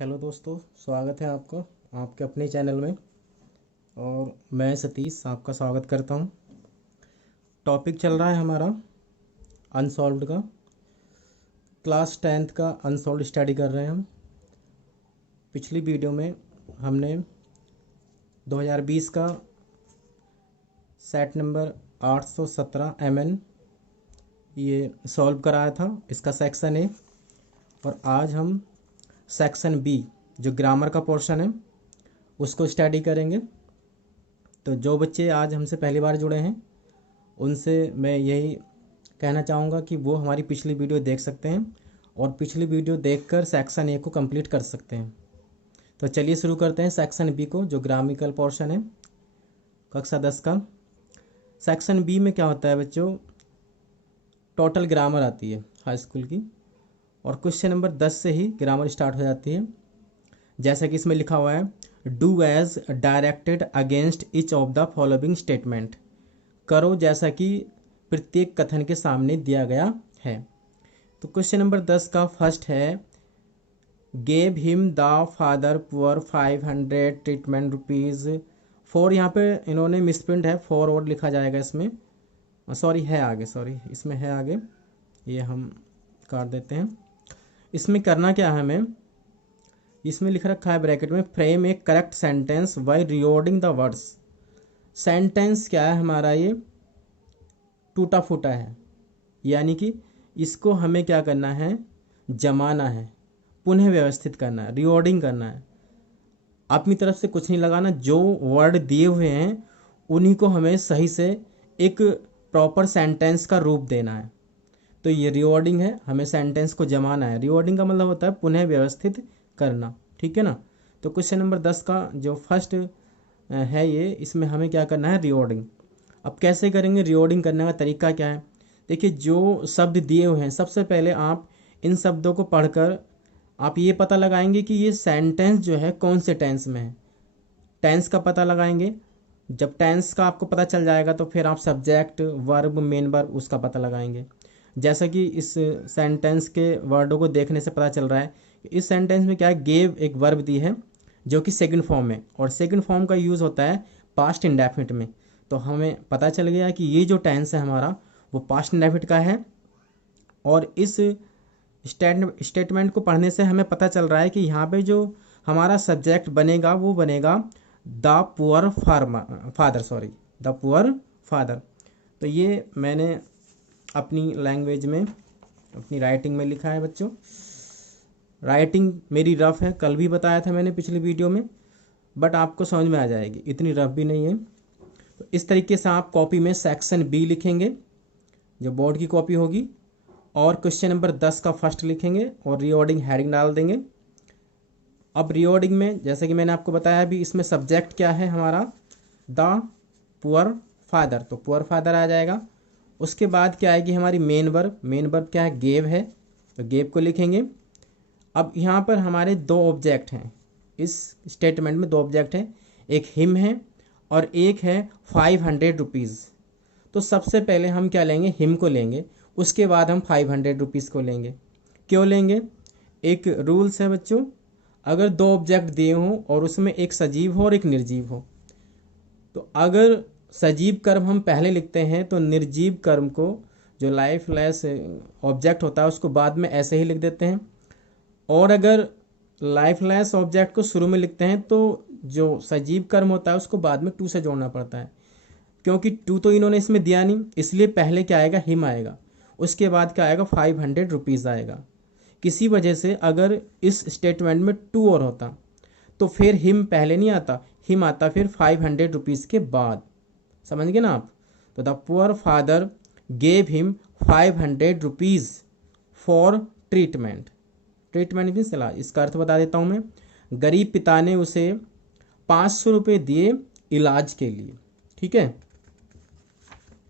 Hello दोस्तों, स्वागत है आपका आपके अपने चैनल में। और मैं सतीश आपका स्वागत करता हूं। टॉपिक चल रहा है हमारा अनसॉल्व्ड का। क्लास 10th का अनसॉल्व्ड स्टडी कर रहे हैं हम। पिछली वीडियो में हमने 2020 का सेट नंबर 817 MN ये सॉल्व कराया था, इसका सेक्शन ए। और आज हम सेक्शन बी जो ग्रामर का पोर्शन है उसको स्टडी करेंगे। तो जो बच्चे आज हमसे पहली बार जुड़े हैं उनसे मैं यही कहना चाहूँगा कि वो हमारी पिछली वीडियो देख सकते हैं और पिछली वीडियो देखकर सेक्शन ए को कंप्लीट कर सकते हैं। तो चलिए शुरू करते हैं सेक्शन बी को, जो ग्रामिकल पोर्शन है कक्षा 10 का। सेक्शन बी में क्या होता है बच्चों, टोटल ग्रामर आती है हाई स्कूल की, और क्वेश्चन नंबर 10 से ही ग्रामर स्टार्ट हो जाती है। जैसा कि इसमें लिखा हुआ है, do as directed against each of the following statement. करो जैसा कि प्रत्येक कथन के सामने दिया गया है। तो क्वेश्चन नंबर 10 का फर्स्ट है, gave him the father poor 500 treatment rupees for. यहाँ पे इन्होंने मिसप्रिंट है, फॉर और लिखा जाएगा इसमें, सॉरी है आगे, सॉरी इसमें है आगे, ये हम काट देते हैं। इसमें करना क्या है हमें, इसमें लिख रखा है ब्रैकेट में, frame a correct sentence by rewording the words. Sentence क्या है हमारा, ये टूटा फूटा है, यानी कि इसको हमें क्या करना है, जमाना है, पुनः व्यवस्थित करना है, रिवर्डिंग करना है। अपनी तरफ से कुछ नहीं लगाना, जो वर्ड दिए हुए हैं उन्हीं को हमें सही से एक प्रॉपर सेंटेंस का रूप देना है। तो ये रिवर्डिंग है, हमें सेंटेंस को जमाना है। रिवर्डिंग का मतलब होता है पुनः व्यवस्थित करना, ठीक है ना। तो क्वेश्चन नंबर 10 का जो फर्स्ट है ये, इसमें हमें क्या करना है, रिवर्डिंग। अब कैसे करेंगे, रिवर्डिंग करने का तरीका क्या है। देखिए, जो शब्द दिए हुए हैं सबसे पहले आप इन शब्दों को पढ़कर आप ये पता लगाएंगे कि ये सेंटेंस जो है कौन से टेंस में है। टेंस का पता लगाएंगे। जब टेंस का आपको पता चल जाएगा तो फिर आप सब्जेक्ट वर्ब मेन वर्ब उसका पता लगाएंगे। जैसा कि इस सेंटेंस के वर्डों को देखने से पता चल रहा है, इस सेंटेंस में क्या है, गेव एक वर्ब दी है जो कि सेकंड फॉर्म में, और सेकंड फॉर्म का यूज़ होता है पास्ट इंडेफिनिट में। तो हमें पता चल गया कि ये जो टेंस है हमारा वो पास्ट इंडेफिनिट का है। और इस स्टेटमेंट को पढ़ने से हमें पता चल रहा है कि यहाँ पे जो हमारा सब्जेक्ट बनेगा वो बनेगा the poor father, sorry the poor father. तो ये मैंने अपनी लैंग्वेज में, अपनी राइटिंग में लिखा है बच्चों। राइटिंग मेरी रफ़ है, कल भी बताया था मैंने पिछली वीडियो में, बट आपको समझ में आ जाएगी, इतनी रफ़ भी नहीं है। तो इस तरीके से आप कॉपी में सेक्शन बी लिखेंगे जो बोर्ड की कॉपी होगी, और क्वेश्चन नंबर 10 का फर्स्ट लिखेंगे और रिवर्डिंग हेडिंग डाल देंगे। अब रिवर्डिंग में जैसे कि मैंने आपको बताया भी, इसमें सब्जेक्ट क्या है हमारा, द पुअर फादर, तो पुअर फादर आ जाएगा। उसके बाद क्या आएगी हमारी मेन वर्ब, मेन वर्ब क्या है, गेव है, तो गेव को लिखेंगे। अब यहाँ पर हमारे दो ऑब्जेक्ट हैं, इस स्टेटमेंट में दो ऑब्जेक्ट हैं, एक हिम है और एक है 500 रुपीज़। तो सबसे पहले हम क्या लेंगे, हिम को लेंगे, उसके बाद हम 500 रुपीज़ को लेंगे। क्यों लेंगे, एक रूल्स है बच्चों, अगर दो ऑब्जेक्ट दिए हों और उसमें एक सजीव हो और एक निर्जीव हो, तो अगर सजीव कर्म हम पहले लिखते हैं तो निर्जीव कर्म को, जो लाइफलेस ऑब्जेक्ट होता है, उसको बाद में ऐसे ही लिख देते हैं। और अगर लाइफलेस ऑब्जेक्ट को शुरू में लिखते हैं तो जो सजीव कर्म होता है उसको बाद में टू से जोड़ना पड़ता है, क्योंकि टू तो इन्होंने इसमें दिया नहीं, इसलिए पहले क्या आएगा, हिम आएगा, उसके बाद क्या आएगा, 500 रुपीज़ आएगा। किसी वजह से अगर इस स्टेटमेंट में टू और होता तो फिर हिम पहले नहीं आता, हिम आता फिर 500 रुपीज़ के बाद। समझ गए ना आप। तो the poor father gave him 500 rupees for treatment. Treatment भी सलाह, इसका अर्थ बता देता हूँ मैं। गरीब पिता ने उसे 500 रुपये दिए इलाज के लिए, ठीक है।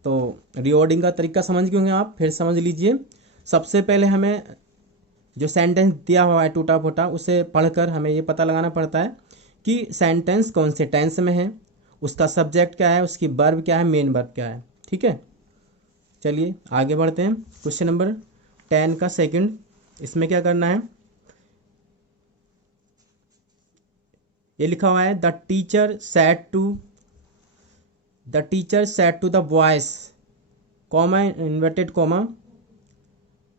तो रिवर्डिंग का तरीका समझ गए होंगे आप, फिर समझ लीजिए। सबसे पहले हमें जो सेंटेंस दिया हुआ है टूटा फूटा, उसे पढ़कर हमें ये पता लगाना पड़ता है कि सेंटेंस कौन से टेंस में है, उसका सब्जेक्ट क्या है, उसकी वर्ब क्या है, मेन वर्ब क्या है, ठीक है। चलिए आगे बढ़ते हैं। क्वेश्चन नंबर 10 का सेकंड, इसमें क्या करना है, ये लिखा हुआ है the teacher said to the boys comma inverted comma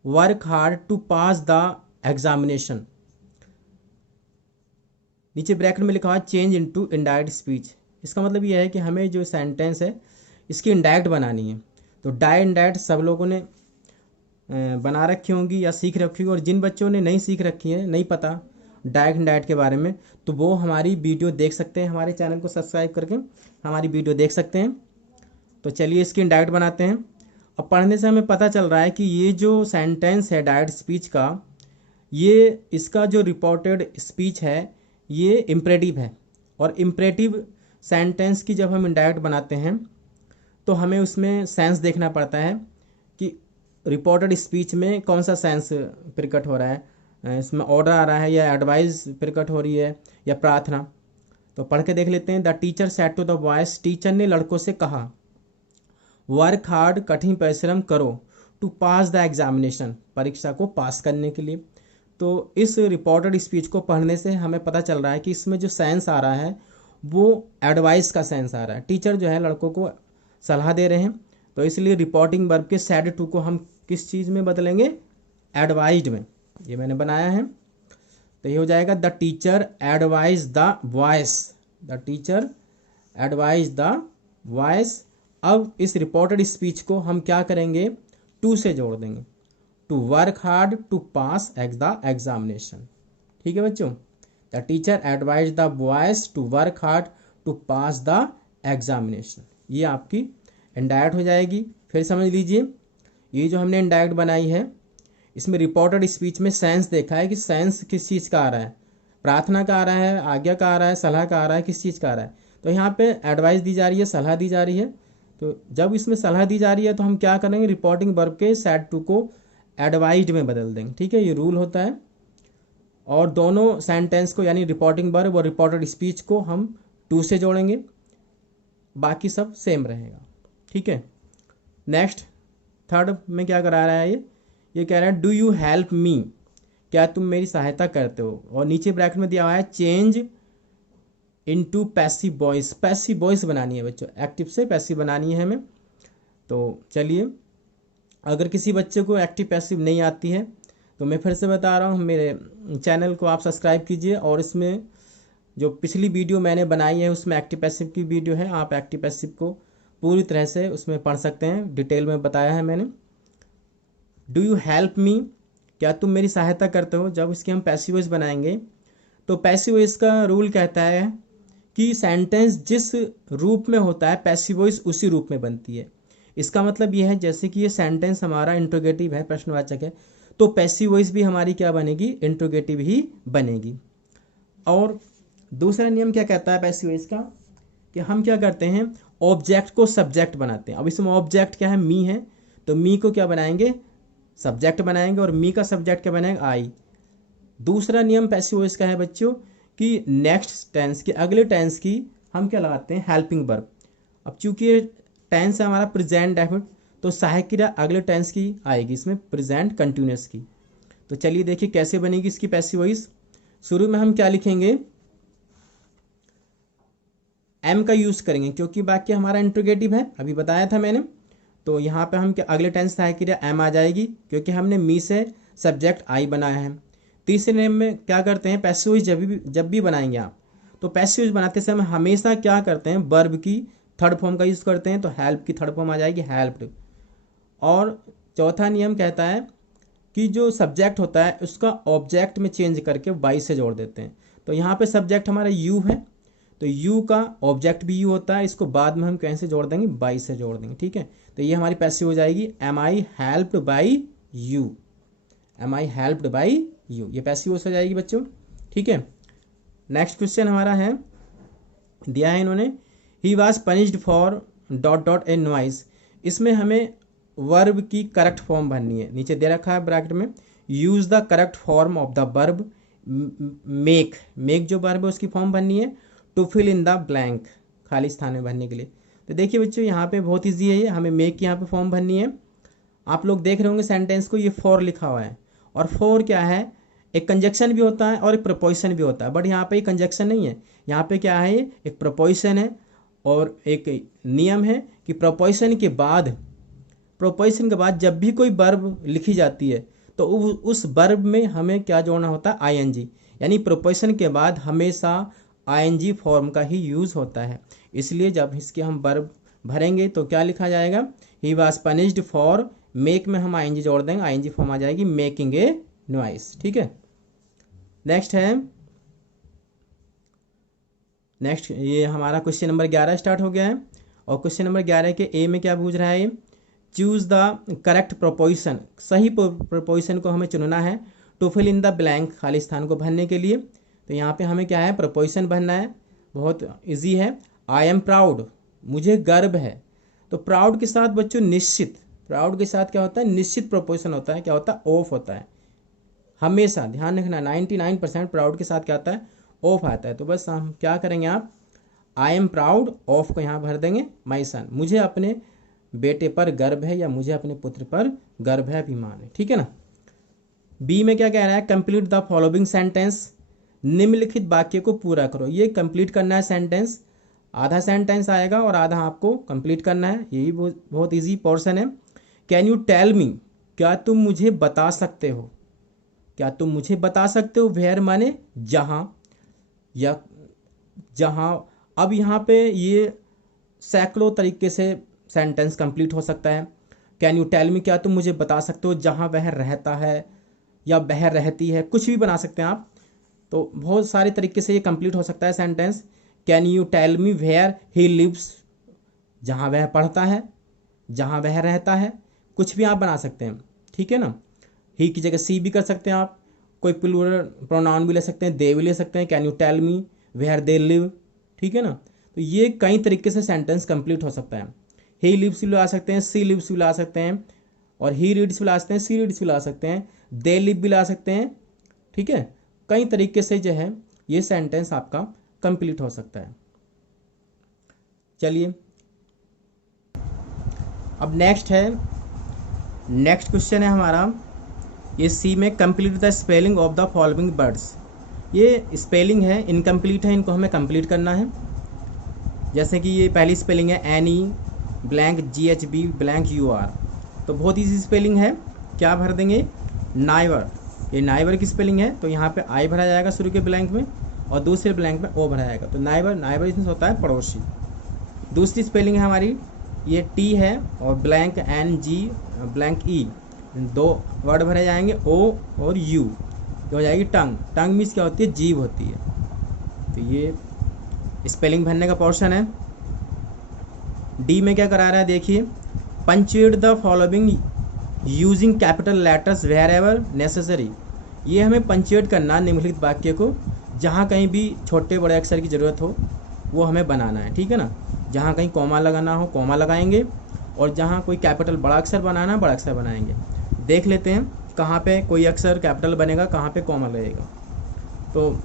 work hard to pass the examination. नीचे ब्रैकेट में लिखा हुआ है चेंज इनटू इनडायरेक्ट स्पीच। इसका मतलब यह है कि हमें जो सेंटेंस है इसकी इनडायरेक्ट बनानी है। तो डायरेक्ट इनडायरेक्ट सब लोगों ने बना रखी होंगी या सीख रखी होगी, और जिन बच्चों ने नहीं सीख रखी है, नहीं पता डायरेक्ट इनडायरेक्ट के बारे में, तो वो हमारी वीडियो देख सकते हैं, हमारे चैनल को सब्सक्राइब करके हमारी वीडियो देख सकते हैं। तो चलिए इसकी इनडायरेक्ट बनाते हैं। अब पढ़ने से हमें पता चल रहा है कि ये जो सेंटेंस है डायरेक्ट स्पीच का, ये इसका जो रिपोर्टेड स्पीच है ये इम्परेटिव है, और इम्परेटिव सेंटेंस की जब हम इनडायरेक्ट बनाते हैं तो हमें उसमें सेंस देखना पड़ता है कि रिपोर्टेड स्पीच में कौन सा सेंस प्रकट हो रहा है, इसमें ऑर्डर आ रहा है या एडवाइस प्रकट हो रही है या प्रार्थना। तो पढ़ के देख लेते हैं। The teacher said to the boys, teacher ने लड़कों से कहा, वर्क हार्ड, कठिन परिश्रम करो, टू पास द एग्जामिनेशन, परीक्षा को पास करने के लिए। तो इस रिपोर्टेड स्पीच को पढ़ने से हमें पता चल रहा है कि इसमें जो सेंस आ रहा है वो एडवाइस का सेंस आ रहा है। टीचर जो है लड़कों को सलाह दे रहे हैं, तो इसलिए रिपोर्टिंग वर्ब के सेड टू को हम किस चीज़ में बदलेंगे, एडवाइज्ड में। ये मैंने बनाया है, तो ये हो जाएगा the teacher advise the voice, the teacher advise the voice. अब इस रिपोर्टेड स्पीच को हम क्या करेंगे, टू से जोड़ देंगे, to work hard to pass the examination. ठीक है बच्चों, the teacher advise the boys to work hard to pass the examination. ये आपकी इनडायरेक्ट हो जाएगी। फिर समझ लीजिए, ये जो हमने इनडायरेक्ट बनाई है इसमें रिपोर्टेड स्पीच में सेंस देखा है कि सेंस किस चीज़ का आ रहा है, प्रार्थना का आ रहा है, आज्ञा का आ रहा है, सलाह का आ रहा है, किस चीज़ का आ रहा है। तो यहाँ पे एडवाइस दी जा रही है, सलाह दी जा रही है। तो जब इसमें सलाह दी जा रही है तो हम क्या करेंगे, रिपोर्टिंग वर्ब के सेड टू को एडवाइज्ड में बदल देंगे। ठीक है, ये रूल होता है। और दोनों सेंटेंस को यानी रिपोर्टिंग वर्ब और रिपोर्टेड स्पीच को हम टू से जोड़ेंगे, बाकी सब सेम रहेगा। ठीक है, नेक्स्ट थर्ड में क्या करा रहा है, ये कह रहा है डू यू हेल्प मी, क्या तुम मेरी सहायता करते हो। और नीचे ब्रैकेट में दिया हुआ है change into passive voice, passive voice बनानी है बच्चों, एक्टिव से पैसिव बनानी है हमें। तो चलिए, अगर किसी बच्चे को एक्टिव पैसिव नहीं आती है तो मैं फिर से बता रहा हूँ, मेरे चैनल को आप सब्सक्राइब कीजिए, और इसमें जो पिछली वीडियो मैंने बनाई है उसमें एक्टिव पैसिव की वीडियो है, आप एक्टिव पैसिव को पूरी तरह से उसमें पढ़ सकते हैं, डिटेल में बताया है मैंने। डू यू हेल्प मी, क्या तुम मेरी सहायता करते हो। जब इसके हम पैसिव वॉइस बनाएंगे तो पैसिव वॉइस का रूल कहता है कि सेंटेंस जिस रूप में होता है पैसिव वॉइस उसी रूप में बनती है। इसका मतलब यह है जैसे कि ये सेंटेंस हमारा इंट्रोगेटिव है, प्रश्नवाचक है, तो पैसिव वॉइस भी हमारी क्या बनेगी, इंट्रोगेटिव ही बनेगी। और दूसरा नियम क्या कहता है पैसिव वॉइस का, कि हम क्या करते हैं, ऑब्जेक्ट को सब्जेक्ट बनाते हैं। अब इसमें ऑब्जेक्ट क्या है, मी है, तो मी को क्या बनाएंगे, सब्जेक्ट बनाएंगे, और मी का सब्जेक्ट क्या बनाएंगे, आई। दूसरा नियम पैसिव वॉइस का है बच्चों कि नेक्स्ट टेंस की, अगले टेंस की हम क्या लगाते हैं, हेल्पिंग वर्ब। अब चूंकि टेंस है हमारा प्रेजेंट डेफिनेट, तो सहायक क्रिया अगले टेंस की आएगी इसमें, प्रेजेंट कंटिन्यूअस की। तो चलिए देखिए कैसे बनेगी इसकी पैसिव वॉइस। शुरू में हम क्या लिखेंगे, एम का यूज करेंगे क्योंकि वाक्य हमारा इंट्रोगेटिव है, अभी बताया था मैंने। तो यहाँ पे हम क्या, अगले टेंस सहायक क्रिया एम आ जाएगी क्योंकि हमने मी से सब्जेक्ट आई बनाया है। तीसरे नेम में क्या करते हैं, पैसिव वॉइस जब भी बनाएंगे आप, तो पैसिव वॉइस बनाते समय हमेशा क्या करते हैं, वर्ब की थर्ड फॉर्म का यूज़ करते हैं, तो हेल्प की थर्ड फॉर्म आ जाएगी हेल्प्ड। और चौथा नियम कहता है कि जो सब्जेक्ट होता है उसका ऑब्जेक्ट में चेंज करके बाई से जोड़ देते हैं। तो यहाँ पे सब्जेक्ट हमारा यू है, तो यू का ऑब्जेक्ट भी यू होता है, इसको बाद में हम कैसे जोड़ देंगे, बाई से जोड़ देंगे। ठीक है, तो ये हमारी पैसिव हो जाएगी, am I helped by you, am I helped by you, ये पैसिव हो जाएगी बच्चों। ठीक है, नेक्स्ट क्वेश्चन हमारा है, दिया है इन्होंने, he was punished for dot dot A noise. इसमें हमें वर्ब की करेक्ट फॉर्म भरनी है, नीचे दे रखा है ब्रैकेट में, use the correct form of the verb make, make जो वर्ब है उसकी फॉर्म भरनी है, to fill in the blank, खाली स्थान में भरने के लिए। तो देखिए बच्चों यहाँ पे बहुत ईजी है, ये हमें मेक की यहाँ पे फॉर्म भरनी है। आप लोग देख रहे होंगे सेंटेंस को, ये फॉर लिखा हुआ है, और फॉर क्या है, एक कंजक्शन भी होता है और एक प्रपोजिशन भी होता है, बट यहाँ पे कंजक्शन नहीं है, यहाँ पे क्या है, एक प्रपोजिशन है और एक नियम है कि प्रपोजिशन के बाद जब भी कोई वर्ब लिखी जाती है तो उस वर्ब में हमें क्या जोड़ना होता है, आईएनजी, यानी प्रपोजिशन के बाद हमेशा आईएनजी फॉर्म का ही यूज़ होता है। इसलिए जब इसके हम वर्ब भरेंगे तो क्या लिखा जाएगा, he was punished for, make में हम आईएनजी जोड़ देंगे, आईएनजी फॉर्म आ जाएगी मेकिंग ए नॉइस। ठीक है, नेक्स्ट ये हमारा क्वेश्चन नंबर 11 स्टार्ट हो गया है। और क्वेश्चन नंबर 11 के ए में क्या पूछ रहा है, चूज द करेक्ट प्रोपोजिशन, सही प्रोपोजिशन को हमें चुनना है to fill in the blank, खाली स्थान को भरने के लिए। तो यहाँ पे हमें क्या है, प्रोपोजिशन भरना है, बहुत इजी है। आई एम प्राउड, मुझे गर्व है। तो प्राउड के साथ बच्चों निश्चित, प्राउड के साथ क्या होता है, निश्चित प्रोपोजिशन होता है, क्या होता है, ऑफ होता है। हमेशा ध्यान रखना 99% प्राउड के साथ क्या आता है, ऑफ आता है। तो बस हम क्या करेंगे, आप आई एम प्राउड ऑफ को यहाँ भर देंगे माई सन, मुझे अपने बेटे पर गर्व है या मुझे अपने पुत्र पर गर्व है, अभिमान है। ठीक है ना। बी में क्या कह रहा है, कंप्लीट द फॉलोइंग सेंटेंस, निम्नलिखित वाक्य को पूरा करो। ये कंप्लीट करना है सेंटेंस, आधा सेंटेंस आएगा और आधा आपको कंप्लीट करना है, यही बहुत ईजी पोर्शन है। कैन यू टेल मी, क्या तुम मुझे बता सकते हो, क्या तुम मुझे बता सकते हो, वेयर माने जहाँ, या जहाँ। अब यहाँ पे ये सैकड़ों तरीके से सेंटेंस कंप्लीट हो सकता है। कैन यू टेल मी, क्या तुम मुझे बता सकते हो जहाँ वह रहता है या वह रहती है, कुछ भी बना सकते हैं आप। तो बहुत सारे तरीके से ये कंप्लीट हो सकता है sentence. Can you tell me where he lives, जहाँ वह पढ़ता है, जहाँ वह रहता है, कुछ भी आप बना सकते हैं। ठीक है ना। ही की जगह सी भी कर सकते हैं आप, कोई प्लूरल प्रोनाउन भी ले सकते हैं, दे भी ले सकते हैं। Can you tell me where they live, ठीक है ना। तो ये कई तरीके से सेंटेंस कंप्लीट हो सकता है। ही लिव्स भी ला सकते हैं, सी लिव्स भी ला सकते हैं, और ही रीड्स भी ला सकते हैं, सी रीड्स भी ला सकते हैं, दे लिव भी ला सकते हैं। ठीक है, कई तरीके से जो है ये सेंटेंस आपका कंप्लीट हो सकता है। चलिए अब नेक्स्ट क्वेश्चन है हमारा ये सी में, complete the spelling of the following words. ये स्पेलिंग है, इनकम्प्लीट है, इनको हमें कंप्लीट करना है। जैसे कि ये पहली स्पेलिंग है any blank GHB blank UR, तो बहुत ईजी स्पेलिंग है। क्या भर देंगे, नाइवर, ये नाइवर की स्पेलिंग है, तो यहाँ पे आई भरा जाएगा शुरू के ब्लैंक में और दूसरे ब्लैंक में ओ भरा जाएगा। तो नाइवर इसमें होता है पड़ोसी। दूसरी स्पेलिंग है हमारी ये टी है और ब्लैंक NG ब्लैंक E, दो वर्ड भरे जाएंगे O और U, तो हो जाएगी टंग। टंग मीन्स क्या होती है, जीभ होती है। तो ये स्पेलिंग भरने का पोर्शन है। डी में क्या करा रहा है, देखिए, punctuate the following using capital letters wherever necessary. ये हमें पंचुएट करना निम्नलिखित वाक्य को, जहाँ कहीं भी छोटे बड़े अक्षर की ज़रूरत हो वो हमें बनाना है। ठीक है ना। जहाँ कहीं कॉमा लगाना हो कॉमा लगाएंगे, और जहाँ कोई कैपिटल बड़ा अक्षर बनाना बड़ा अक्षर बनाएंगे। देख लेते हैं कहाँ पे कोई अक्षर कैपिटल बनेगा, कहाँ पे कॉमा लगेगा। तो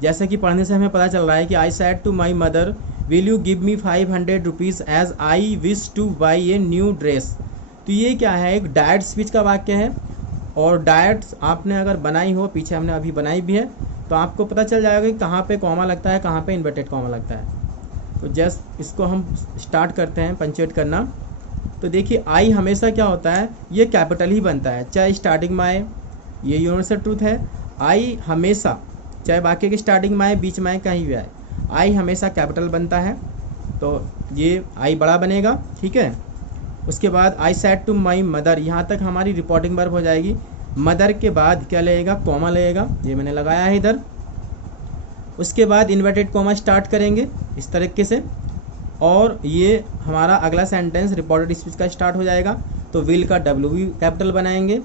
जैसे कि पढ़ने से हमें पता चल रहा है कि I said to my mother will you give me 500 rupees as I wish to buy a new dress. तो ये क्या है, एक डायरेक्ट स्पीच का वाक्य है, और डायरेक्ट आपने अगर बनाई हो, पीछे हमने अभी बनाई भी है, तो आपको पता चल जाएगा कि कहाँ पे कॉमा लगता है, कहाँ पे इन्वर्टेड कॉमा लगता है। तो जस्ट इसको हम स्टार्ट करते हैं पंचुएट करना। तो देखिए आई हमेशा क्या होता है, ये कैपिटल ही बनता है, चाहे स्टार्टिंग में आए, ये यूनिवर्सल ट्रूथ है। आई हमेशा, चाहे वाक्य की स्टार्टिंग में आए, बीच में आए, कहीं भी आए, आई हमेशा कैपिटल बनता है, तो ये आई बड़ा बनेगा। ठीक है। उसके बाद I said to my mother, यहाँ तक हमारी रिपोर्टिंग वर्ब हो जाएगी। मदर के बाद क्या लगेगा, कॉमा लगेगा, ये मैंने लगाया है इधर। उसके बाद इन्वर्टेड कॉमा स्टार्ट करेंगे इस तरीके से, और ये हमारा अगला सेंटेंस रिपोर्टेड स्पीच का स्टार्ट हो जाएगा। तो विल का W भी कैपिटल बनाएंगे,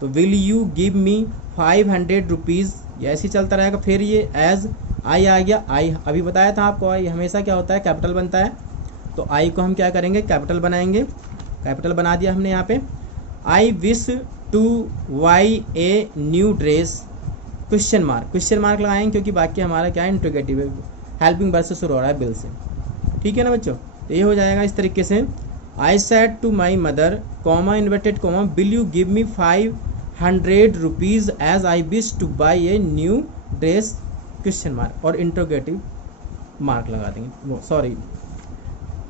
तो will you give me 500 rupees, ये ऐसे ही चलता रहेगा। फिर ये एज आई आ गया, आई अभी बताया था आपको, आई हमेशा क्या होता है, कैपिटल बनता है। तो आई को हम क्या करेंगे, कैपिटल बनाएंगे, कैपिटल बना दिया हमने यहाँ पे। आई wish to buy a new dress, question mark लगाएंगे, क्योंकि वाक्य हमारा क्या है, इंट्रोगेटिव है, हेल्पिंग वर्ब से शुरू हो रहा है, बिल से। ठीक है ना बच्चों। तो ये हो जाएगा इस तरीके से, I said to my mother comma inverted comma will you give me 100 rupees as I wish to buy a new dress question mark और इंट्रोगेटिव मार्क लगा देंगे, सॉरी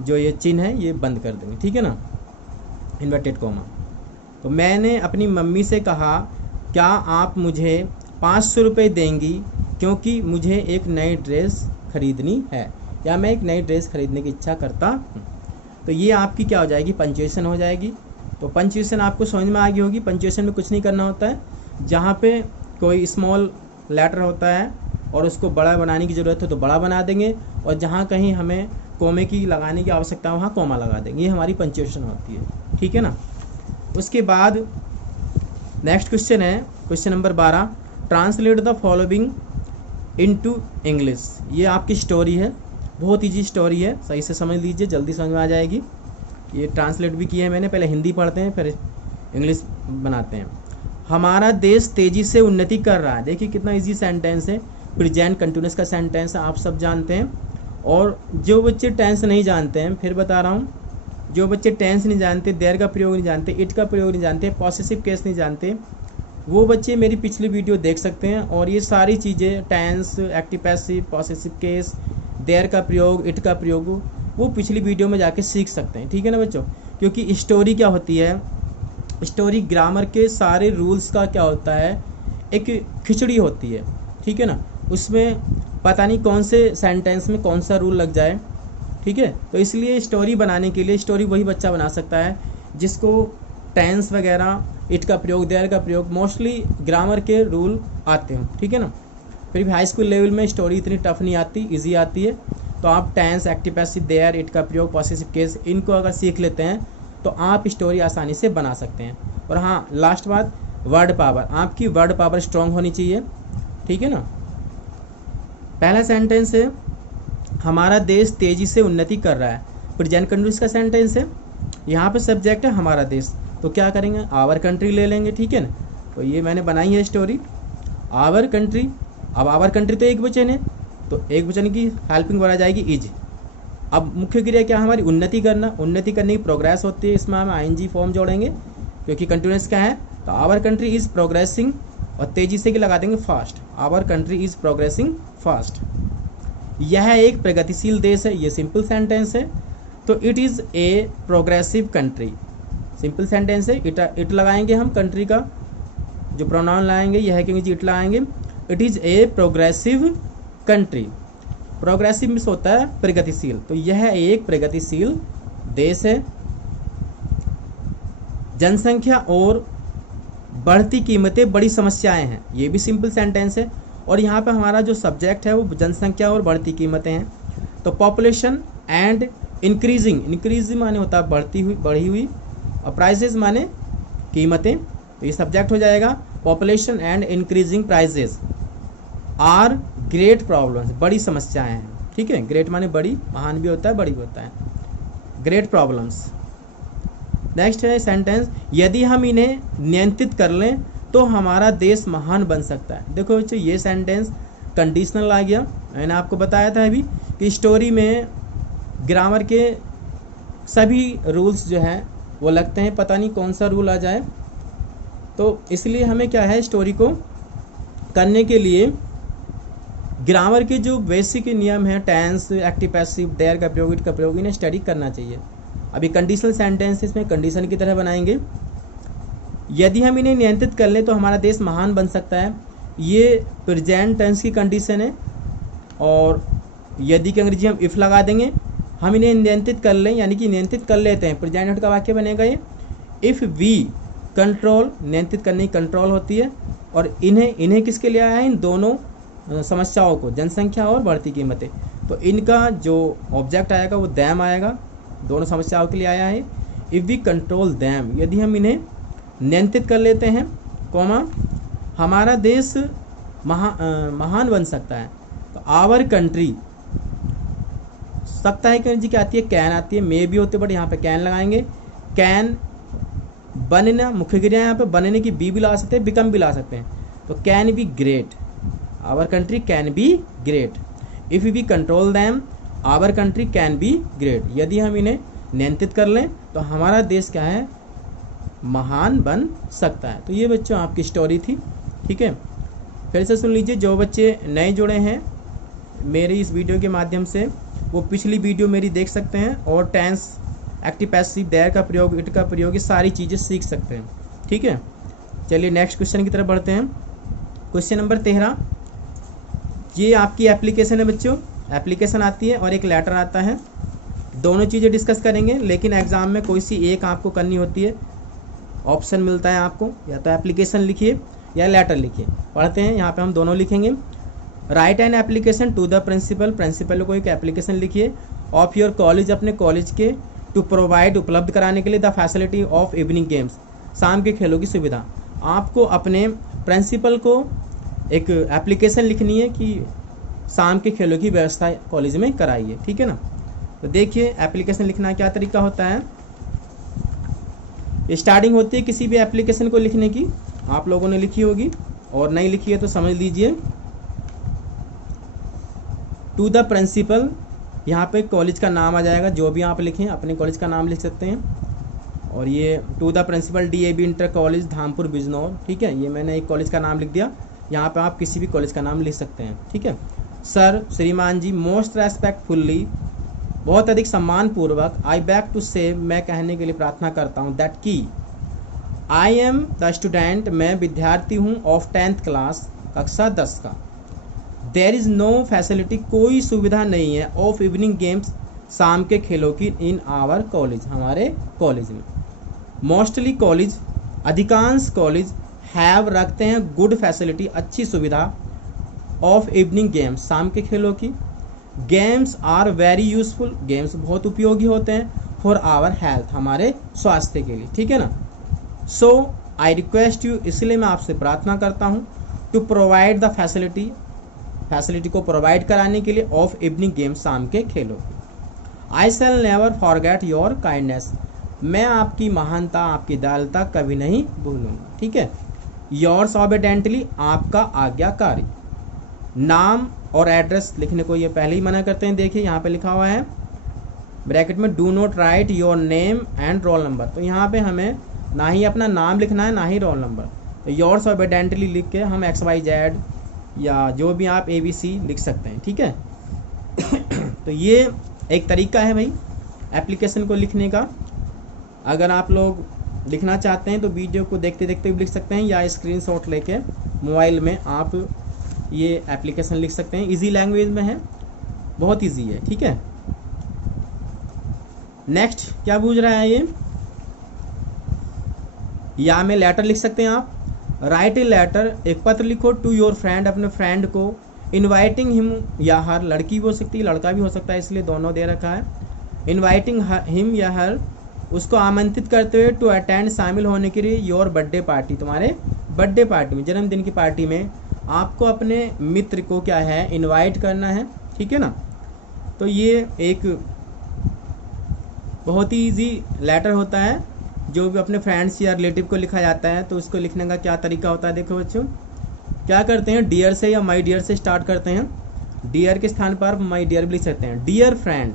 जो ये चिन्ह है ये बंद कर देंगे, ठीक है ना, इन्वर्टेड कॉमा। तो मैंने अपनी मम्मी से कहा क्या आप मुझे 500 रुपये देंगी क्योंकि मुझे एक नई ड्रेस खरीदनी है, या मैं एक नई ड्रेस खरीदने की इच्छा करता हूँ। तो ये आपकी क्या हो जाएगी, पंचुएशन हो जाएगी। तो पंचुएशन आपको समझ में आ गई होगी। पंचुएशन में कुछ नहीं करना होता है, जहाँ पे कोई स्मॉल लेटर होता है और उसको बड़ा बनाने की ज़रूरत है तो बड़ा बना देंगे, और जहाँ कहीं हमें कोमे की लगाने की आवश्यकता है वहाँ कोमा लगा देंगे। ये हमारी पंचुएशन होती है, ठीक है ना। उसके बाद नेक्स्ट क्वेश्चन है question number 12, translate the following into English. ये आपकी स्टोरी है, बहुत ईजी स्टोरी है, सही से समझ लीजिए, जल्दी समझ में आ जाएगी। ये ट्रांसलेट भी किया है मैंने, पहले हिंदी पढ़ते हैं फिर इंग्लिश बनाते हैं। हमारा देश तेज़ी से उन्नति कर रहा है। देखिए कितना इजी सेंटेंस है, प्रेजेंट कंटिन्यूअस का सेंटेंस है, आप सब जानते हैं। और जो बच्चे टेंस नहीं जानते हैं, फिर बता रहा हूँ, जो बच्चे टेंस नहीं जानते, देयर का प्रयोग नहीं जानते, इट का प्रयोग नहीं जानते, पॉसेसिव केस नहीं जानते, वो बच्चे मेरी पिछली वीडियो देख सकते हैं। और ये सारी चीज़ें tense, active passive, possessive case, there का प्रयोग, इट का प्रयोग, वो पिछली वीडियो में जाके सीख सकते हैं, ठीक है ना बच्चों। क्योंकि स्टोरी क्या होती है, स्टोरी ग्रामर के सारे रूल्स का क्या होता है, एक खिचड़ी होती है, ठीक है ना। उसमें पता नहीं कौन से सेंटेंस में कौन सा रूल लग जाए, ठीक है। तो इसलिए स्टोरी बनाने के लिए, स्टोरी वही बच्चा बना सकता है जिसको टेंस वगैरह, इट का प्रयोग, देयर का प्रयोग, मोस्टली ग्रामर के रूल आते हों, ठीक है ना। फिर भी हाई स्कूल लेवल में स्टोरी इतनी टफ नहीं आती, इजी आती है। तो आप tense, active passive, there, it का प्रयोग, पॉसेसिव केस, इनको अगर सीख लेते हैं तो आप स्टोरी आसानी से बना सकते हैं। और हाँ, लास्ट बात, वर्ड पावर, आपकी वर्ड पावर स्ट्रांग होनी चाहिए, ठीक है ना। पहला सेंटेंस है हमारा देश तेज़ी से उन्नति कर रहा है, प्रेजेंट कंटिन्यूअस का सेंटेंस है। यहाँ पे सब्जेक्ट है हमारा देश, तो क्या करेंगे, आवर कंट्री ले लेंगे, ठीक है ना। तो ये मैंने बनाई है स्टोरी, आवर कंट्री। अब आवर कंट्री तो एक वचन है, तो एक वचन की हेल्पिंग वर्ब आ जाएगी इज। अब मुख्य क्रिया क्या हमारी, उन्नति करना, उन्नति करने की प्रोग्रेस होती है, इसमें हम आईएनजी फॉर्म जोड़ेंगे क्योंकि कंटिन्यूअस क्या है। तो आवर कंट्री इज़ प्रोग्रेसिंग, और तेज़ी से लगा देंगे fast, our country is progressing fast. यह एक प्रगतिशील देश है, ये सिंपल सेंटेंस है। तो it is a progressive country, simple sentence है। इट लगाएंगे हम, कंट्री का जो प्रोनाउन लाएंगे यह है कि इट लगाएंगे। It is a progressive country, progressive means होता है प्रगतिशील, तो यह एक प्रगतिशील देश है। जनसंख्या और बढ़ती कीमतें बड़ी समस्याएं हैं, ये भी सिंपल सेंटेंस है। और यहाँ पे हमारा जो सब्जेक्ट है वो जनसंख्या और बढ़ती कीमतें हैं। तो पॉपुलेशन एंड इंक्रीजिंग, इंक्रीजिंग माने होता है बढ़ती हुई, बढ़ी हुई, और प्राइसेस माने कीमतें, तो ये सब्जेक्ट हो जाएगा। Population and increasing prices are great problems, बड़ी समस्याएं हैं, ठीक है। ग्रेट माने बड़ी, महान भी होता है, बड़ी भी होता है, ग्रेट प्रॉब्लम्स। नेक्स्ट है सेंटेंस, यदि हम इन्हें नियंत्रित कर लें तो हमारा देश महान बन सकता है। देखो बच्चों, ये सेंटेंस कंडीशनल आ गया। मैंने आपको बताया था अभी कि स्टोरी में ग्रामर के सभी रूल्स जो हैं वो लगते हैं, पता नहीं कौन सा रूल आ जाए। तो इसलिए हमें क्या है, स्टोरी को करने के लिए ग्रामर के जो बेसिक नियम हैं, टेंस, एक्टिव पैसिव, देयर का प्रयोग, इट का प्रयोग, इन्हें स्टडी करना चाहिए। अभी कंडीशनल सेंटेंस इसमें कंडीशन की तरह बनाएंगे। यदि हम इन्हें नियंत्रित कर लें तो हमारा देश महान बन सकता है, ये प्रेजेंट टेंस की कंडीशन है। और यदि की अंग्रेजी हम इफ़ लगा देंगे, हम इन्हें नियंत्रित कर लें यानी कि नियंत्रित कर लेते हैं, प्रेजेंट का वाक्य बनेगा ये। इफ़ वी कंट्रोल, नियंत्रित करने की कंट्रोल होती है। और इन्हें किसके लिए आया है, इन दोनों समस्याओं को, जनसंख्या और बढ़ती कीमतें। तो इनका जो ऑब्जेक्ट आएगा वो दैम आएगा, दोनों समस्याओं के लिए आया है। इफ़ वी कंट्रोल दैम, यदि हम इन्हें नियंत्रित कर लेते हैं, कॉमा, हमारा देश महान बन सकता है। तो आवर कंट्री, सकता है कि जी क्या आती है, कैन आती है, मे भी होते, बट यहाँ पे कैन लगाएंगे। कैन बनना, मुख्य क्रिया यहाँ पे बनने की बी भी ला सकते हैं, बिकम भी ला सकते हैं। तो can be great, our country can be great. If we control them, our country can be great. यदि हम इन्हें नियंत्रित कर लें तो हमारा देश क्या है, महान बन सकता है। तो ये बच्चों आपकी स्टोरी थी। ठीक है, फिर से सुन लीजिए। जो बच्चे नए जुड़े हैं मेरी इस वीडियो के माध्यम से, वो पिछली वीडियो मेरी देख सकते हैं और टेंस, एक्टिव पैसिव, देयर का प्रयोग, इट का प्रयोग, ये सारी चीज़ें सीख सकते हैं। ठीक है, चलिए नेक्स्ट क्वेश्चन की तरफ बढ़ते हैं। क्वेश्चन नंबर 13, ये आपकी एप्लीकेशन है बच्चों। एप्लीकेशन आती है और एक लेटर आता है, दोनों चीज़ें डिस्कस करेंगे, लेकिन एग्जाम में कोई सी एक आपको करनी होती है। ऑप्शन मिलता है आपको, या तो एप्लीकेशन लिखिए या लेटर लिखिए। पढ़ते हैं, यहाँ पे हम दोनों लिखेंगे। Write an application to the principal, principal को एक एप्लीकेशन लिखिए ऑफ योर कॉलेज, अपने कॉलेज के, टू प्रोवाइड, उपलब्ध कराने के लिए, the facility of evening games, शाम के खेलों की सुविधा। आपको अपने प्रिंसिपल को एक एप्लीकेशन लिखनी है कि शाम के खेलों की व्यवस्था कॉलेज में कराइए। ठीक है ना, तो देखिए एप्लीकेशन लिखना क्या तरीका होता है। स्टार्टिंग होती है किसी भी एप्लीकेशन को लिखने की, आप लोगों ने लिखी होगी, और नहीं लिखी है तो समझ लीजिए। टू द प्रिंसिपल, यहाँ पे कॉलेज का नाम आ जाएगा, जो भी आप लिखें अपने कॉलेज का नाम लिख सकते हैं। और ये to the principal DAV inter college Dhampur Bijnor. ठीक है, ये मैंने एक कॉलेज का नाम लिख दिया, यहाँ पे आप किसी भी कॉलेज का नाम लिख सकते हैं। ठीक है, सर, श्रीमान जी, मोस्ट रेस्पेक्टफुल्ली, बहुत अधिक सम्मान पूर्वक, आई बैक टू से, मैं कहने के लिए प्रार्थना करता हूँ, दैट की, आई एम द स्टूडेंट, मैं विद्यार्थी हूँ, ऑफ 10th क्लास, कक्षा 10 का। देयर इज़ नो फैसिलिटी, कोई सुविधा नहीं है, ऑफ इवनिंग गेम्स, शाम के खेलों की, इन आवर कॉलेज, हमारे कॉलेज में। मोस्टली कॉलेज, अधिकांश कॉलेज, हैव, रखते हैं, गुड फैसिलिटी, अच्छी सुविधा, ऑफ इवनिंग गेम्स, शाम के खेलों की। Games are very useful, games बहुत उपयोगी होते हैं, फॉर आवर हेल्थ, हमारे स्वास्थ्य के लिए। ठीक है ना। सो आई रिक्वेस्ट यू, इसलिए मैं आपसे प्रार्थना करता हूँ, to provide the facility, facility को प्रोवाइड कराने के लिए, ऑफ इवनिंग गेम्स, शाम के खेलों की। I shall never forget your kindness, मैं आपकी महानता, आपकी दयालुता कभी नहीं भूलूंगा। ठीक है। योर्स ऑबिडेंटली, आपका आज्ञाकारी। नाम और एड्रेस लिखने को ये पहले ही मना करते हैं, देखिए यहाँ पे लिखा हुआ है ब्रैकेट में, do not right your name and roll number. तो यहाँ पे हमें ना ही अपना नाम लिखना है, ना ही रोल नंबर। तो योर्स ऑबिडेंटली लिख के हम XYZ या जो भी आप ABC लिख सकते हैं। ठीक है। तो ये एक तरीका है भाई एप्लीकेशन को लिखने का। अगर आप लोग लिखना चाहते हैं तो वीडियो को देखते देखते भी लिख सकते हैं, या स्क्रीनशॉट लेके मोबाइल में आप ये एप्लीकेशन लिख सकते हैं। इजी लैंग्वेज में है, बहुत इजी है। ठीक है। नेक्स्ट क्या पूछ रहा है ये, या में लेटर लिख सकते हैं आप। राइट ए लेटर, एक पत्र लिखो, टू योर फ्रेंड, अपने फ्रेंड को, इनवाइटिंग हिम या हर, लड़की भी हो सकती है लड़का भी हो सकता है, इसलिए दोनों दे रखा है। इनवाइटिंग हिम या हर, उसको आमंत्रित करते हुए, टू अटेंड, शामिल होने के लिए, योर बर्थडे पार्टी, तुम्हारे बर्थडे पार्टी में, जन्मदिन की पार्टी में आपको अपने मित्र को क्या है, इनवाइट करना है। ठीक है ना। तो ये एक बहुत ही इजी लेटर होता है, जो भी अपने फ्रेंड्स या रिलेटिव को लिखा जाता है। तो उसको लिखने का क्या तरीका होता है, देखो बच्चों क्या करते हैं, डियर से या माई डियर से स्टार्ट करते हैं। डियर के स्थान पर माई डियर भी लिख सकते हैं। Dear friend,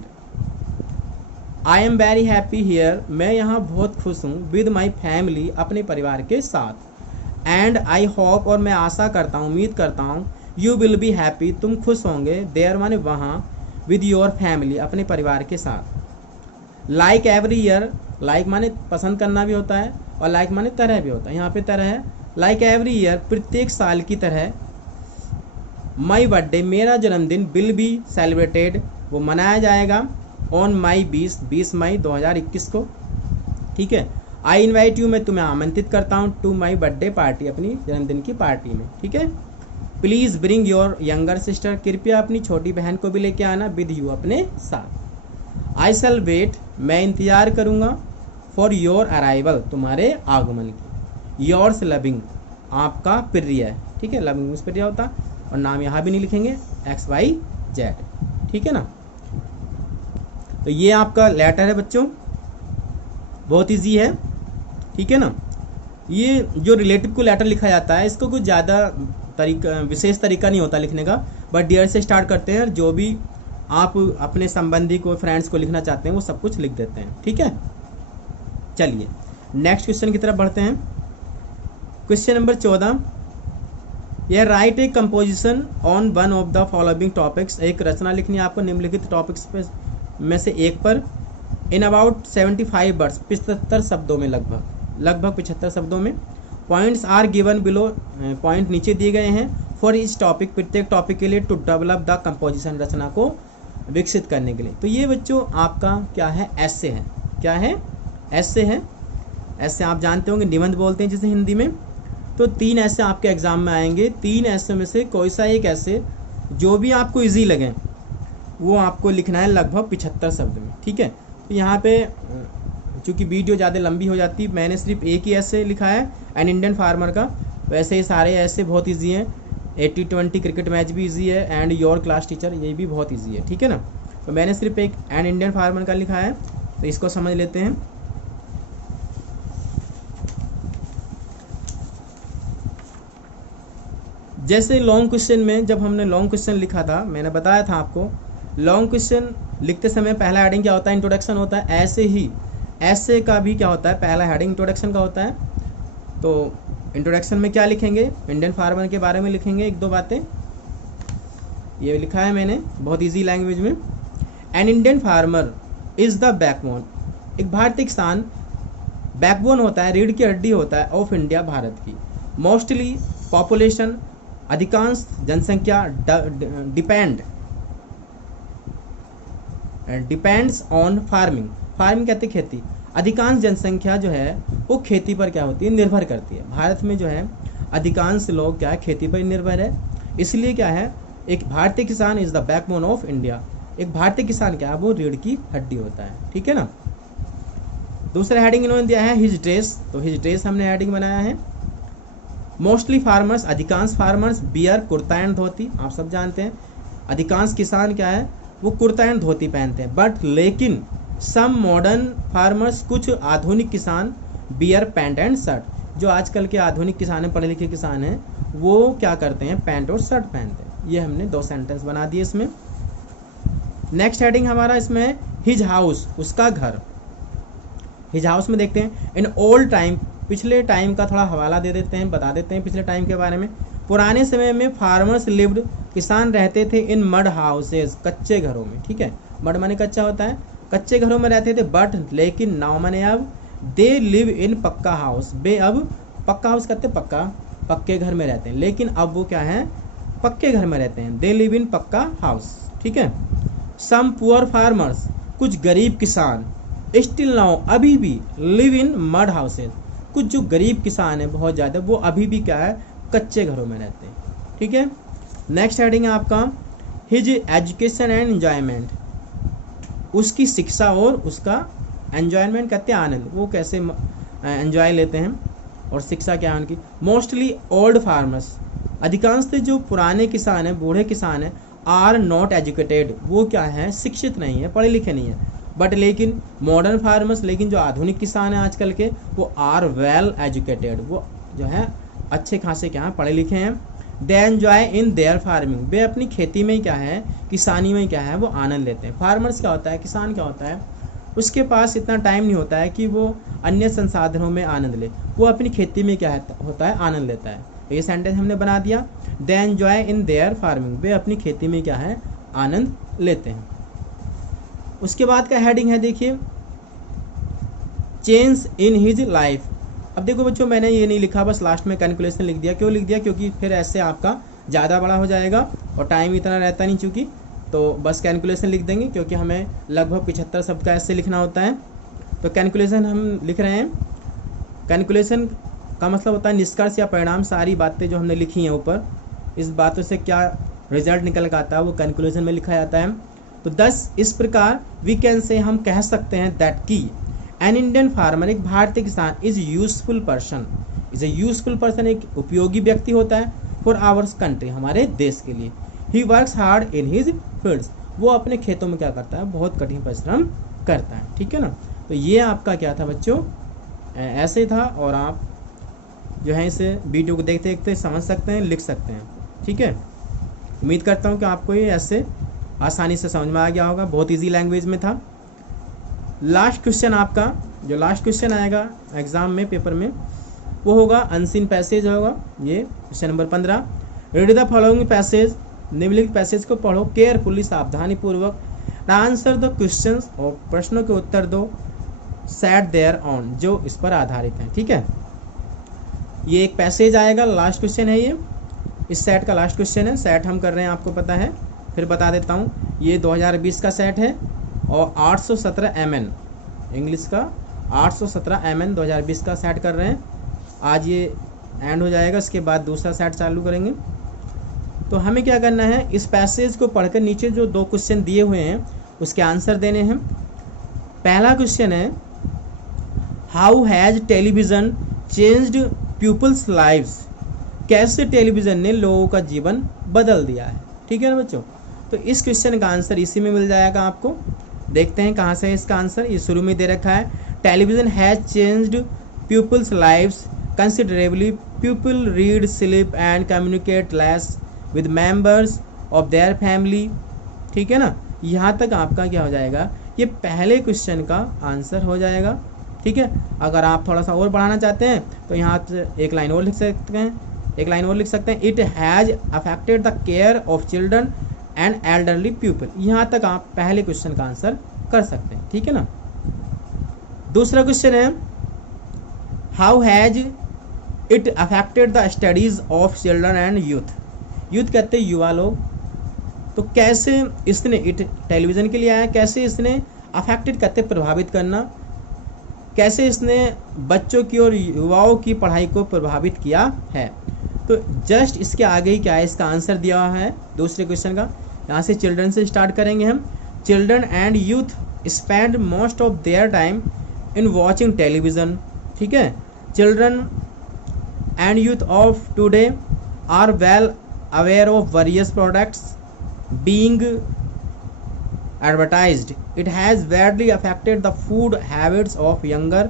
I am very happy here, मैं यहाँ बहुत खुश हूँ, विद माई फैमिली, अपने परिवार के साथ। एंड आई होप, और मैं आशा करता हूँ, उम्मीद करता हूँ, यू विल बी हैप्पी, तुम खुश होंगे, देयर माने वहाँ, विद योर फैमिली, अपने परिवार के साथ। लाइक एवरी ईयर, लाइक माने पसंद करना भी होता है, और लाइक माने तरह भी होता है, यहाँ पे तरह है। लाइक एवरी ईयर, प्रत्येक साल की तरह। माई बर्थडे, मेरा जन्मदिन, विल बी सेलिब्रेटेड, वो मनाया जाएगा, ऑन माई 20 मई 2021 को। ठीक है। आई इन्वाइट यू, मैं तुम्हें आमंत्रित करता हूँ, टू माई बर्थडे पार्टी, अपनी जन्मदिन की पार्टी में। ठीक है। Please bring your younger sister, कृपया अपनी छोटी बहन को भी लेके आना, विद यू, अपने साथ। आई शैल वेट, मैं इंतजार करूँगा, फॉर योर अराइवल, तुम्हारे आगमन की। योर्स लविंग, आपका प्रिय। ठीक है, लविंग में प्रिय होता, और नाम यहाँ भी नहीं लिखेंगे, XYZ। ठीक है ना। तो ये आपका लेटर है बच्चों, बहुत इजी है। ठीक है ना। ये जो रिलेटिव को लेटर लिखा जाता है, इसको कुछ ज़्यादा तरीका, विशेष तरीका नहीं होता लिखने का, बट डियर से स्टार्ट करते हैं, जो भी आप अपने संबंधी को, फ्रेंड्स को लिखना चाहते हैं, वो सब कुछ लिख देते हैं। ठीक है। चलिए नेक्स्ट क्वेश्चन की तरफ बढ़ते हैं। क्वेश्चन नंबर 14, यह right A composition on one of the following topics. एक रचना लिखनी है आपको निम्नलिखित टॉपिक्स पे में से एक पर इन अबाउट 75 वर्ड्स, 75 शब्दों में, लगभग 75 शब्दों में। Points are given below, point नीचे दिए गए हैं। फॉर इस टॉपिक, प्रत्येक टॉपिक के लिए, टू डेवलप द कंपोजिशन, रचना को विकसित करने के लिए। तो ये बच्चों आपका क्या है, ऐसे है। क्या है, ऐसे है। ऐसे आप जानते होंगे, निबंध बोलते हैं जिसे हिंदी में। तो 3 ऐसे आपके एग्जाम में आएंगे। 3 ऐसे में से कोई सा एक ऐसे जो भी आपको इजी लगे वो आपको लिखना है लगभग 75 शब्द में। ठीक है, तो यहाँ पे चूँकि वीडियो ज़्यादा लंबी हो जाती है, मैंने सिर्फ एक ही ऐसे लिखा है एन इंडियन फार्मर का। वैसे ही सारे ऐसे बहुत ईजी हैं। 80-20 क्रिकेट मैच भी ईजी है एंड योर क्लास टीचर, ये भी बहुत ईजी है। ठीक है ना, तो मैंने सिर्फ एक एन इंडियन फार्मर का लिखा है, तो इसको समझ लेते हैं। जैसे लॉन्ग क्वेश्चन में, जब हमने लॉन्ग क्वेश्चन लिखा था, मैंने बताया था आपको, लॉन्ग क्वेश्चन लिखते समय पहला हेडिंग क्या होता है, इंट्रोडक्शन होता है। ऐसे ही ऐसे का भी क्या होता है, पहला हेडिंग इंट्रोडक्शन का होता है। तो इंट्रोडक्शन में क्या लिखेंगे, इंडियन फार्मर के बारे में लिखेंगे 1-2 बातें। ये लिखा है मैंने बहुत ईजी लैंग्वेज में। An Indian farmer is the backbone, एक भारतीय किसान बैकबोन होता है, रीढ़ की हड्डी होता है, ऑफ इंडिया, भारत की। मोस्टली पॉपुलेशन, अधिकांश जनसंख्या, डिपेंड्स ऑन फार्मिंग, फार्मिंग कहते खेती। अधिकांश जनसंख्या जो है वो खेती पर क्या होती है, निर्भर करती है। भारत में जो है अधिकांश लोग क्या है, खेती पर निर्भर है। इसलिए क्या है, एक भारतीय किसान is the backbone of India. एक भारतीय किसान क्या है, वो रीढ़ की हड्डी होता है। ठीक है ना। दूसरा हेडिंग इन्होंने दिया है हिज ड्रेस, तो हिज ड्रेस हमने हेडिंग बनाया है। मोस्टली फार्मर्स, अधिकांश फार्मर्स बियर, कुर्ता एंड धोती, आप सब जानते हैं। अधिकांश किसान क्या है, वो कुर्ता एंड धोती पहनते हैं। बट लेकिन सम मॉडर्न फार्मर्स, कुछ आधुनिक किसान बियर पैंट एंड शर्ट। जो आजकल के आधुनिक किसान हैं, पढ़े लिखे किसान हैं, वो क्या करते हैं, पैंट और शर्ट पहनते हैं। ये हमने 2 सेंटेंस बना दिए इसमें। नेक्स्ट हेडिंग हमारा इसमें है हिज हाउस, उसका घर। हिज हाउस में देखते हैं इन ओल्ड टाइम, पिछले टाइम का थोड़ा हवाला दे देते हैं, बता देते हैं पिछले टाइम के बारे में। पुराने समय में फार्मर्स लिव्ड, किसान रहते थे इन मड हाउसेज, कच्चे घरों में। ठीक है, मड माने कच्चा होता है, कच्चे घरों में रहते थे। बट लेकिन नाउ माने अब, दे लिव इन पक्का हाउस, बे अब पक्का हाउस कहते हैं, पक्के घर में रहते हैं। लेकिन अब वो क्या है, पक्के घर में रहते हैं। दे लिव इन पक्का हाउस। ठीक है। सम पुअर फार्मर्स, कुछ गरीब किसान, स्टिल नाउ, अभी भी, लिव इन मड हाउसेज, कुछ जो गरीब किसान है बहुत ज़्यादा, वो अभी भी क्या है, कच्चे घरों में रहते हैं। ठीक है। नेक्स्ट हेडिंग है आपका हिज एजुकेशन एंड एंजॉयमेंट, उसकी शिक्षा और उसका एंजॉयमेंट कहते हैं आनंद, वो कैसे एंजॉय लेते हैं, और शिक्षा क्या है उनकी। मोस्टली ओल्ड फार्मर्स, अधिकांश जो पुराने किसान हैं, बूढ़े किसान हैं, आर नॉट एजुकेटेड, वो क्या है, शिक्षित नहीं है, पढ़े लिखे नहीं है। बट लेकिन मॉडर्न फार्मर्स, लेकिन जो आधुनिक किसान हैं आजकल के, वो आर वेल एजुकेटेड, वो जो है अच्छे खासे क्या हैं, पढ़े लिखे हैं। They enjoy in their farming, वे अपनी खेती में क्या है, किसानी में क्या है, वो आनंद लेते हैं। फार्मर्स क्या होता है, किसान क्या होता है, उसके पास इतना टाइम नहीं होता है कि वो अन्य संसाधनों में आनंद ले, वो अपनी खेती में क्या होता है, आनंद लेता है। तो ये सेंटेंस हमने बना दिया, they enjoy in their farming, वे अपनी खेती में क्या है, आनंद लेते हैं। उसके बाद का हेडिंग है देखिए चेंज इन हिज लाइफ। अब देखो बच्चों, मैंने ये नहीं लिखा, बस लास्ट में कैलकुलेशन लिख दिया। क्यों लिख दिया, क्योंकि फिर ऐसे आपका ज़्यादा बड़ा हो जाएगा और टाइम इतना रहता नहीं चूँकि, तो बस कैलकुलेशन लिख देंगे, क्योंकि हमें लगभग 75 शब्द का ऐसे लिखना होता है। तो कैलकुलेशन हम लिख रहे हैं। कैलकुलेशन का मतलब होता है निष्कर्ष या परिणाम, सारी बातें जो हमने लिखी हैं ऊपर, इस बातों से क्या रिजल्ट निकल कर आता है, वो कैलकुलेशन में लिखा जाता है। तो 10 इस प्रकार वी कैन से, हम कह सकते हैं दैट की एन इंडियन फार्मर, एक भारतीय किसान, is useful person, is a useful person, एक उपयोगी व्यक्ति होता है, फॉर आवर्स कंट्री, हमारे देश के लिए। He works hard in his fields, वो अपने खेतों में क्या करता है, बहुत कठिन परिश्रम करता है। ठीक है ना। तो ये आपका क्या था बच्चों, ऐसे था, और आप जो है इसे वीडियो को देखते देखते समझ सकते हैं, लिख सकते हैं। ठीक है। उम्मीद करता हूँ कि आपको ये ऐसे आसानी से समझ में आ गया होगा, बहुत इजी लैंग्वेज में था। लास्ट क्वेश्चन आपका जो लास्ट क्वेश्चन आएगा एग्जाम में पेपर में वो होगा अनसीन पैसेज होगा। ये question number 15, read the following passage, निम्नलिखित पैसेज को पढ़ो केयरफुली, सावधानी पूर्वक, आंसर द क्वेश्चंस, और प्रश्नों के उत्तर दो सेट देयर ऑन, जो इस पर आधारित है। ठीक है, ये एक पैसेज आएगा, लास्ट क्वेश्चन है ये, इस सेट का लास्ट क्वेश्चन है। सेट हम कर रहे हैं आपको पता है, फिर बता देता हूँ, ये 2020 का सेट है और 817 MN इंग्लिश का 817 MN 2020 का सेट कर रहे हैं। आज ये एंड हो जाएगा, इसके बाद दूसरा सेट चालू करेंगे। तो हमें क्या करना है, इस पैसेज को पढ़कर नीचे जो 2 क्वेश्चन दिए हुए हैं उसके आंसर देने हैं। पहला क्वेश्चन है, how has television changed people's lives, कैसे टेलीविज़न ने लोगों का जीवन बदल दिया है। ठीक है ना बच्चों, तो इस क्वेश्चन का आंसर इसी में मिल जाएगा आपको। देखते हैं कहाँ से है इसका आंसर, ये शुरू में दे रखा है, television has changed people's lives considerably, people read, sleep and communicate less with members of their family. ठीक है ना, यहाँ तक आपका क्या हो जाएगा, ये पहले क्वेश्चन का आंसर हो जाएगा। ठीक है, अगर आप थोड़ा सा और बढ़ाना चाहते हैं तो यहाँ से एक लाइन और लिख सकते हैं, it has affected the care of children and elderly people. यहाँ तक आप पहले क्वेश्चन का आंसर कर सकते हैं। ठीक है ना, दूसरा क्वेश्चन है, how has it affected the studies of children and youth. Youth कहते हैं युवा लोग, तो कैसे इसने, इट टेलीविज़न के लिए आया, कैसे इसने अफेक्टेड कहते प्रभावित करना, कैसे इसने बच्चों की और युवाओं की पढ़ाई को प्रभावित किया है। तो जस्ट इसके आगे ही क्या है, इसका आंसर दिया हुआ है दूसरे क्वेश्चन का। यहाँ से चिल्ड्रन से स्टार्ट करेंगे हम। Children and youth spend most of their time in watching television. ठीक है, children and youth of today are well aware of various products being advertised. It has badly affected the food habits of younger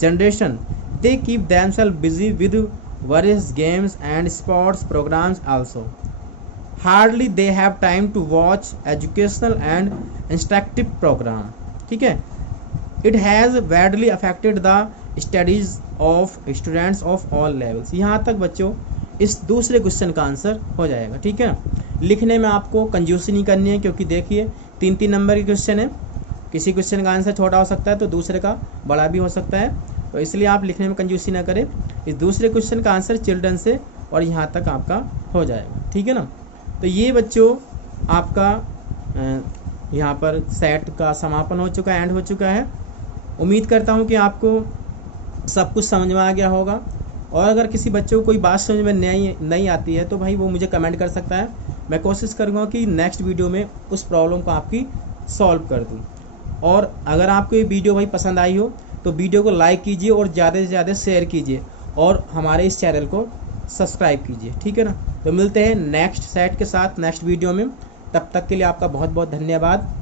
generation. They keep themselves busy with various games and sports programs also. Hardly they have time to watch educational and instructive program. ठीक है, It has badly affected the studies of students of all levels. यहाँ तक बच्चों इस दूसरे question का answer हो जाएगा। ठीक है, लिखने में आपको कंजूसी नहीं करनी है, क्योंकि देखिए 3-3 नंबर के क्वेश्चन है, किसी क्वेश्चन का आंसर छोटा हो सकता है तो दूसरे का बड़ा भी हो सकता है, तो इसलिए आप लिखने में कंजूसी ना करें। इस दूसरे क्वेश्चन का आंसर चिल्ड्रन से और यहाँ तक आपका हो जाएगा। ठीक है ना, तो ये बच्चों आपका यहाँ पर सेट का समापन हो चुका है, एंड हो चुका है। उम्मीद करता हूँ कि आपको सब कुछ समझ में आ गया होगा, और अगर किसी बच्चे को कोई बात समझ में नहीं आती है तो भाई वो मुझे कमेंट कर सकता है, मैं कोशिश करूँगा कि नेक्स्ट वीडियो में उस प्रॉब्लम को आपकी सॉल्व कर दूँ। और अगर आपको ये वीडियो भाई पसंद आई हो तो वीडियो को लाइक कीजिए और ज़्यादा से ज़्यादा शेयर कीजिए, और हमारे इस चैनल को सब्सक्राइब कीजिए। ठीक है ना, तो मिलते हैं नेक्स्ट सेट के साथ नेक्स्ट वीडियो में, तब तक के लिए आपका बहुत बहुत धन्यवाद।